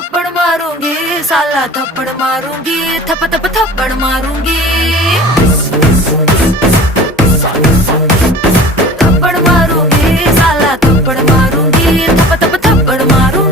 थप्पड़ मारूंगी, साला थप्पड़ मारूंगी, थप थप थप्पड़ मारूंगी। थप्पड़ मारूंगी, साला थप्पड़ मारूंगी, थप थप थप्पड़ मारूंगी।